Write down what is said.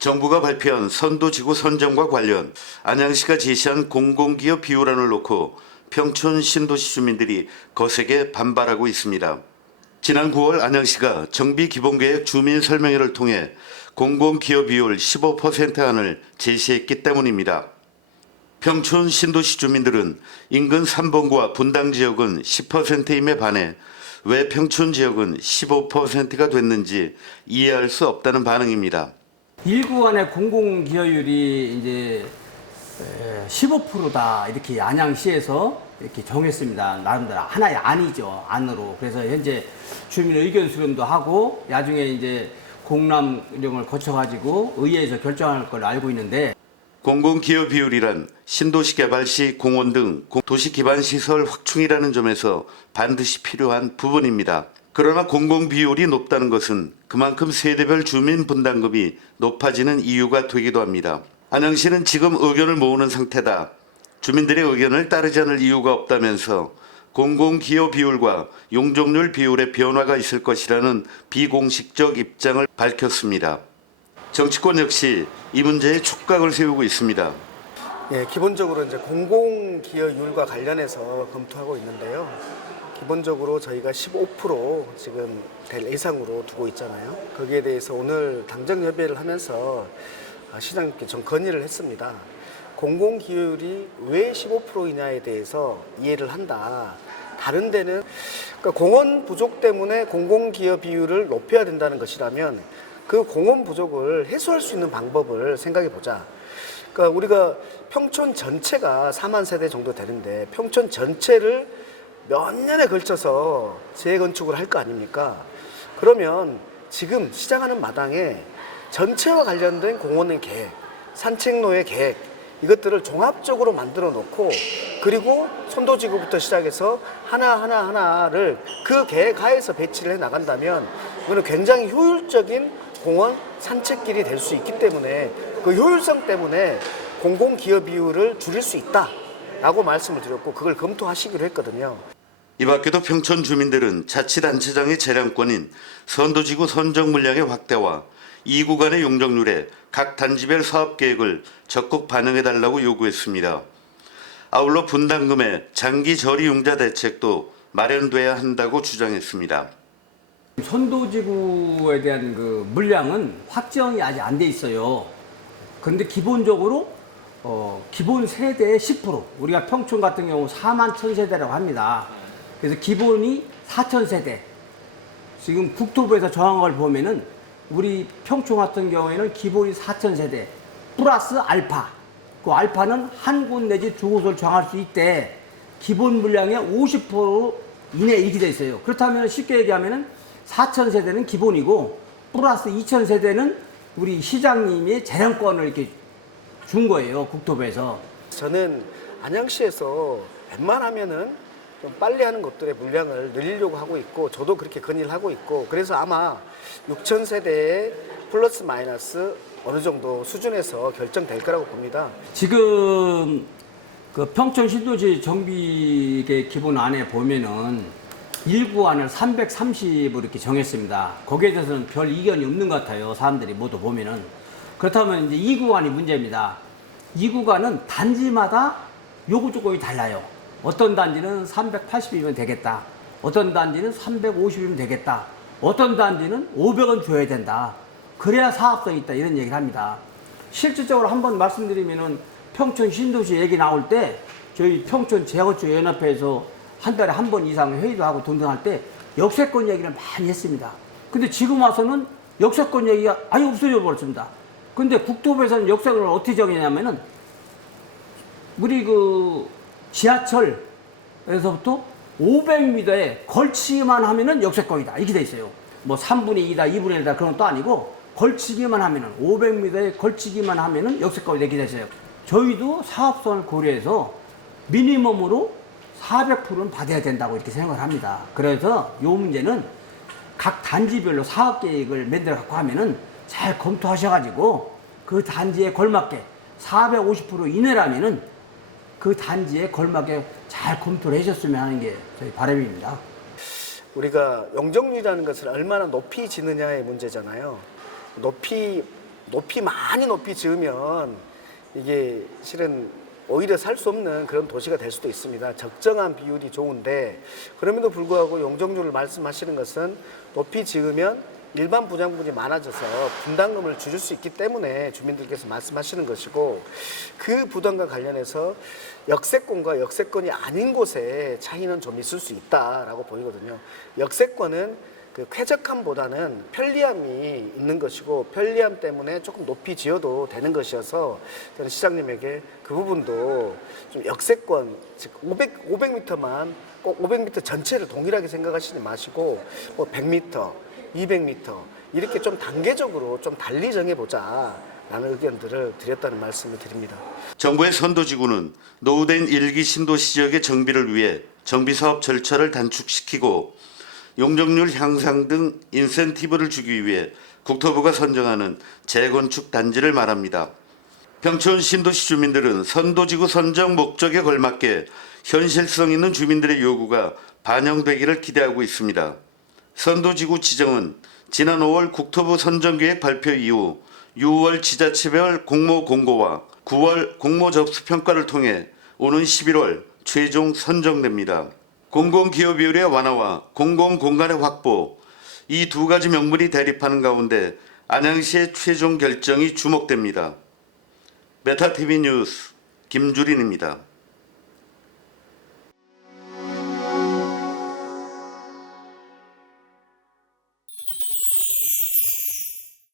정부가 발표한 선도지구 선정과 관련 안양시가 제시한 공공기업 비율안을 놓고 평촌 신도시 주민들이 거세게 반발하고 있습니다. 지난 9월 안양시가 정비기본계획 주민설명회를 통해 공공기업 비율 15% 안을 제시했기 때문입니다. 평촌 신도시 주민들은 인근 삼봉구와 분당 지역은 10%임에 반해 왜 평촌 지역은 15%가 됐는지 이해할 수 없다는 반응입니다. 일구간의 공공기여율이 이제 15%다 이렇게 안양시에서 이렇게 정했습니다. 나름대로 하나의 안이죠, 안으로. 그래서 현재 주민 의견 수렴도 하고 나중에 이제 공람령을 거쳐가지고 의회에서 결정할 걸 알고 있는데, 공공기여 비율이란 신도시 개발 시 공원 등 도시 기반 시설 확충이라는 점에서 반드시 필요한 부분입니다. 그러나 공공 비율이 높다는 것은 그만큼 세대별 주민 분담금이 높아지는 이유가 되기도 합니다. 안양시는 지금 의견을 모으는 상태다. 주민들의 의견을 따르지 않을 이유가 없다면서 공공기여 비율과 용적률 비율의 변화가 있을 것이라는 비공식적 입장을 밝혔습니다. 정치권 역시 이 문제에 촉각을 세우고 있습니다. 예, 기본적으로 이제 공공기여율과 관련해서 검토하고 있는데요. 기본적으로 저희가 15% 지금 될 예상으로 두고 있잖아요. 거기에 대해서 오늘 당정 협의를 하면서 시장님께 좀 건의를 했습니다. 공공기여율이 왜 15%이냐에 대해서 이해를 한다. 다른 데는 그러니까 공원 부족 때문에 공공기여 비율을 높여야 된다는 것이라면 그 공원 부족을 해소할 수 있는 방법을 생각해 보자. 그러니까 우리가 평촌 전체가 4만 세대 정도 되는데 평촌 전체를 몇 년에 걸쳐서 재건축을 할 거 아닙니까? 그러면 지금 시작하는 마당에 전체와 관련된 공원의 계획, 산책로의 계획, 이것들을 종합적으로 만들어 놓고 그리고 선도지구부터 시작해서 하나를 그 계획 하에서 배치를 해 나간다면 이거는 굉장히 효율적인 공원 산책길이 될 수 있기 때문에 그 효율성 때문에 공공기여 비율을 줄일 수 있다라고 말씀을 드렸고 그걸 검토하시기로 했거든요. 이 밖에도 평촌 주민들은 자치단체장의 재량권인 선도지구 선정 물량의 확대와 이 구간의 용적률에 각 단지별 사업계획을 적극 반영해달라고 요구했습니다. 아울러 분담금의 장기 저리융자 대책도 마련돼야 한다고 주장했습니다. 선도지구에 대한 그 물량은 확정이 아직 안 돼 있어요. 그런데 기본적으로 기본 세대의 10%, 우리가 평촌 같은 경우 4만 1000세대라고 합니다. 그래서 기본이 4000세대. 지금 국토부에서 정한 걸 보면은 우리 평촌 같은 경우에는 기본이 4000세대 플러스 알파. 그 알파는 한 곳 내지 두 곳을 정할 수 있대. 기본 물량의 50% 이내 이렇게 돼 있어요. 그렇다면 쉽게 얘기하면은 4000세대는 기본이고 플러스 2000세대는 우리 시장님이 재량권을 이렇게 준 거예요, 국토부에서. 저는 안양시에서 웬만하면은 좀 빨리 하는 것들의 물량을 늘리려고 하고 있고 저도 그렇게 건의를 하고 있고 그래서 아마 6000세대의 플러스 마이너스 어느 정도 수준에서 결정될 거라고 봅니다. 지금 그 평촌 신도시 정비계 기본안에 보면은 일구안을 330으로 이렇게 정했습니다. 거기에 대해서는 별 이견이 없는 것 같아요, 사람들이 모두 보면은. 그렇다면 이제 2구간이 문제입니다. 2구간은 단지마다 요구 조건이 달라요. 어떤 단지는 380이면 되겠다. 어떤 단지는 350이면 되겠다. 어떤 단지는 500원 줘야 된다. 그래야 사업성이 있다. 이런 얘기를 합니다. 실질적으로 한번 말씀드리면은 평촌 신도시 얘기 나올 때 저희 평촌 재건축 연합회에서 한 달에 한 번 이상 회의도 하고 등등 할 때 역세권 얘기를 많이 했습니다. 근데 지금 와서는 역세권 얘기가 아예 없어져 버렸습니다. 근데 국토부에서는 역세권을 어떻게 정했냐면은 우리 그 지하철에서부터 500m에 걸치기만 하면은 역세권이다. 이렇게 돼 있어요. 뭐 3분의 2다, 2분의 1이다 그런 것도 아니고 걸치기만 하면은 500m에 걸치기만 하면은 역세권이 되게 됐어요. 저희도 사업성을 고려해서 미니멈으로 400%는 받아야 된다고 이렇게 생각을 합니다. 그래서 이 문제는 각 단지별로 사업 계획을 만들어 갖고 하면은 잘 검토하셔가지고 그 단지에 걸맞게 450% 이내라면은 그 단지에 걸맞게 잘 검토를 해줬으면 하는 게 저희 바람입니다. 우리가 용적률이라는 것을 얼마나 높이 짓느냐의 문제잖아요. 높이 많이 높이 지으면 이게 실은 오히려 살 수 없는 그런 도시가 될 수도 있습니다. 적정한 비율이 좋은데 그럼에도 불구하고 용적률을 말씀하시는 것은 높이 지으면 일반 분양분이 많아져서 분담금을 줄일 수 있기 때문에 주민들께서 말씀하시는 것이고 그 부담과 관련해서 역세권과 역세권이 아닌 곳에 차이는 좀 있을 수 있다라고 보이거든요. 역세권은 그 쾌적함보다는 편리함이 있는 것이고 편리함 때문에 조금 높이 지어도 되는 것이어서 저는 시장님에게 그 부분도 좀 역세권 즉 500m만 꼭 500m 전체를 동일하게 생각하시지 마시고 뭐 100m, 200m 이렇게 좀 단계적으로 좀 달리 정해보자 라는 의견들을 드렸다는 말씀을 드립니다. 정부의 선도지구는 노후된 1기 신도시 지역의 정비를 위해 정비사업 절차를 단축시키고 용적률 향상 등 인센티브를 주기 위해 국토부가 선정하는 재건축 단지를 말합니다. 평촌 신도시 주민들은 선도지구 선정 목적에 걸맞게 현실성 있는 주민들의 요구가 반영되기를 기대하고 있습니다. 선도지구 지정은 지난 5월 국토부 선정계획 발표 이후 6월 지자체별 공모 공고와 9월 공모 접수 평가를 통해 오는 11월 최종 선정됩니다. 공공기여비율의 완화와 공공공간의 확보, 이 두 가지 명분이 대립하는 가운데 안양시의 최종 결정이 주목됩니다. 메타TV 뉴스 김주린입니다.